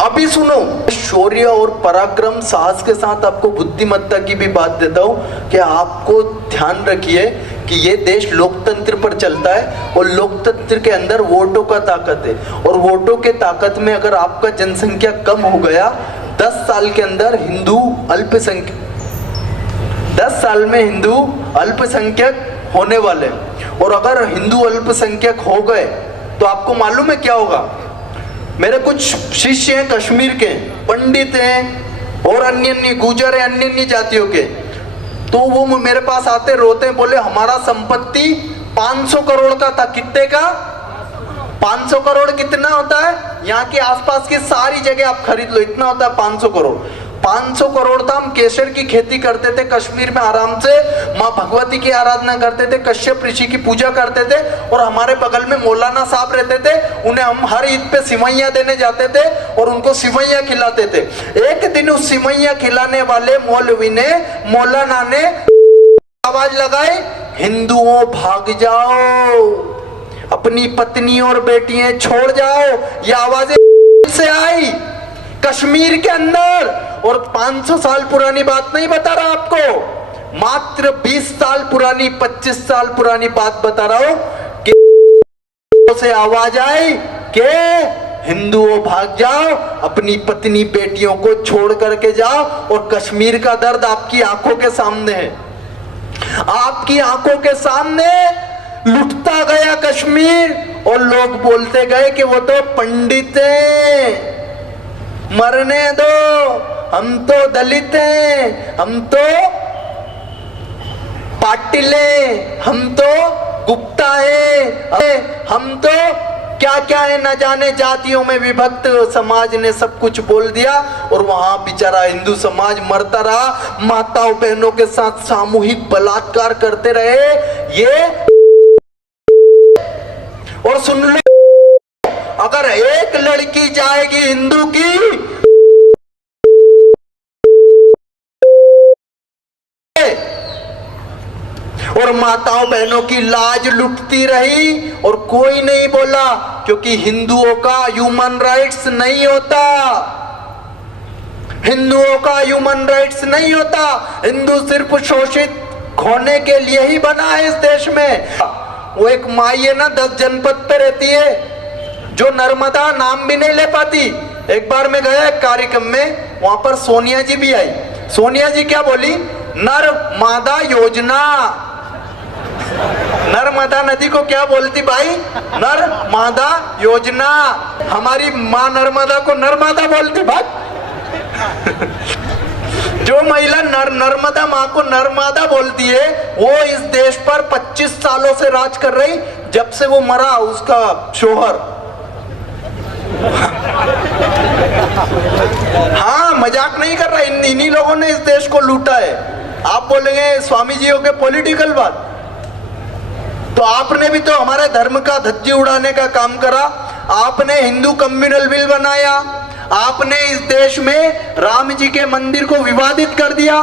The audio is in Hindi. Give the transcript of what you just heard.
अभी सुनो, शौर्य और पराक्रम साहस के साथ आपको बुद्धिमत्ता की भी बात देता हूं कि आपको ध्यान रखिए कि ये देश लोकतंत्र पर चलता है और लोकतंत्र के अंदर वोटों का ताकत है। और वोटों के ताकत में अगर आपका जनसंख्या कम हो गया, 10 साल के अंदर हिंदू अल्पसंख्यक 10 साल में हिंदू अल्पसंख्यक होने वाले, और अगर हिंदू अल्पसंख्यक हो गए तो आपको मालूम है क्या होगा। मेरे कुछ शिष्य हैं कश्मीर के, पंडित हैं और अन्य अन्य गुजर है, अन्य अन्य जातियों के, तो वो मेरे पास आते रोते हैं, बोले हमारा संपत्ति 500 करोड़ का था। कितने का? 500 करोड़ कितना होता है? यहाँ के आसपास की सारी जगह आप खरीद लो, इतना होता है 500 करोड़। 500 करोड़ था। हम केसर की खेती करते थे कश्मीर में, आराम से माँ भगवती की आराधना करते थे, कश्यप ऋषि की पूजा करते थे, और हमारे बगल में मौलाना साहब रहते थे, उन्हें हम हर ईद पे सिवैयां देने जाते थे और उनको सिवैयां खिलाते थे। एक दिन उस सिवैयां खिलाने वाले मौलवी ने, मौलाना ने आवाज लगाई, हिंदुओं भाग जाओ, अपनी पत्नी और बेटियां छोड़ जाओ। ये आवाजें से आई कश्मीर के अंदर, और 500 साल पुरानी बात नहीं बता रहा आपको, मात्र 20 साल पुरानी, 25 साल पुरानी बात बता रहा हूं कि से आवाज आई कि हिंदुओं भाग जाओ, अपनी पत्नी बेटियों को छोड़ करके जाओ। और कश्मीर का दर्द आपकी आंखों के सामने है, आपकी आंखों के सामने लुटता गया कश्मीर, और लोग बोलते गए कि वो तो पंडित हैं, मरने दो, हम तो दलित हैं, हम तो पाटिल हैं, हम तो गुप्ता हैं, हम तो क्या क्या है न जाने, जातियों में विभक्त समाज ने सब कुछ बोल दिया। और वहां बेचारा हिंदू समाज मरता रहा, माताओं बहनों के साथ सामूहिक बलात्कार करते रहे। ये और सुन लो, अगर एक लड़की जाएगी हिंदू की, और माताओं बहनों की लाज लुटती रही और कोई नहीं बोला, क्योंकि हिंदुओं का ह्यूमन राइट्स नहीं होता, हिंदुओं का ह्यूमन राइट्स नहीं होता। हिंदू सिर्फ शोषित होने के लिए ही बना है इस देश में। वो एक माई है ना, 10 जनपद पे रहती है, जो नर्मदा नाम भी नहीं ले पाती। एक बार मैं गया एक कार्यक्रम में, वहां पर सोनिया जी भी आई। सोनिया जी क्या बोली? नर्मदा योजना। नर्मदा नदी को क्या बोलती भाई? नर्मदा योजना। हमारी माँ नर्मदा को नर्मदा बोलती भाई। जो महिला नर्मदा माँ को नर्मदा बोलती है, वो इस देश पर 25 सालों से राज कर रही, जब से वो मरा उसका शोहर। हाँ, मजाक नहीं कर रहा, इन्हीं लोगों ने इस देश को लूटा है। आप बोलेंगे स्वामी जी हो के पॉलिटिकल बात, तो आपने भी तो हमारे धर्म का धज्जी उड़ाने का काम करा। आपने हिंदू कम्युनल बिल बनाया, आपने इस देश में राम जी के मंदिर को विवादित कर दिया।